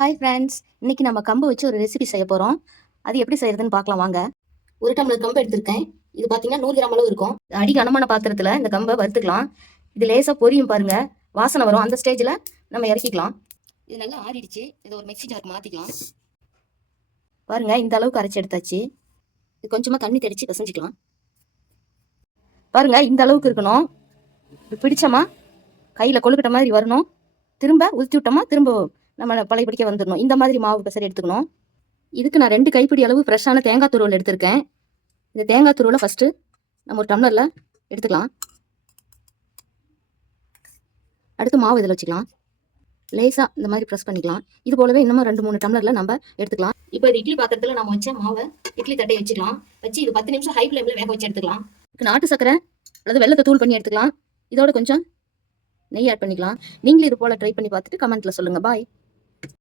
Hi friends, இன்னைக்கு நம்ம கம்பு வச்சு ஒரு ரெசிபி செய்ய போகிறோம். அது எப்படி செய்யறதுன்னு பார்க்கலாம் வாங்க. ஒரு டம்ளர் கம்பு எடுத்திருக்கேன். இது பார்த்தீங்கன்னா 100 கிராம் அளவு இருக்கும். அடி கனமான பாத்திரத்தில் இந்த கம்பை வறுத்துக்கலாம். இது லேசாக பொரியும் பாருங்க, வாசனை வரும். அந்த ஸ்டேஜில் நம்ம இறக்கிக்கலாம். இது நல்லா ஆறிடுச்சு. இதை ஒரு மிக்ஸி ஜாருக்கு மாற்றிக்கலாம். பாருங்க, இந்த அளவுக்கு அரைச்சி எடுத்தாச்சு. இது கொஞ்சமாக தண்ணி தெளித்து பிசைஞ்சிக்கலாம். பாருங்க, இந்த அளவுக்கு இருக்கணும். இது பிடிச்சமா கையில் கொழுக்கட்டை மாதிரி வரணும். திரும்ப ஊற்றி விட்டோமா திரும்ப நம்ம பழைய பிடிக்க வந்துடணும். இந்த மாதிரி மாவு பெசரி எடுத்துக்கணும். இதுக்கு நான் 2 கைப்பிடி அளவு ஃப்ரெஷ்ஷான தேங்காய் துருவல் எடுத்திருக்கேன். இந்த தேங்காய் துருவலை ஃபஸ்ட்டு நம்ம ஒரு டம்ளரில் எடுத்துக்கலாம். அடுத்து மாவு இதில் வச்சுக்கலாம். லேசாக இந்த மாதிரி ப்ரெஸ் பண்ணிக்கலாம். இது போலவே இன்னமும் 2-3 டம்ளரில் நம்ம எடுத்துக்கலாம். இப்போ இது இட்லி பாத்திரத்தில் நம்ம வச்ச மாவை இட்லி தட்டை வச்சுக்கலாம். வச்சு இது 10 நிமிஷம் ஹை ஃப்ளேமில் வேக வச்சு எடுத்துக்கலாம். நாட்டு சக்கரை அல்லது வெள்ளத்தை தூள் பண்ணி எடுத்துக்கலாம். இதோட கொஞ்சம் நெய் ஆட் பண்ணிக்கலாம். நீங்களும் இது போல் ட்ரை பண்ணி பார்த்துட்டு கமெண்ட்டில் சொல்லுங்கள். பாய்.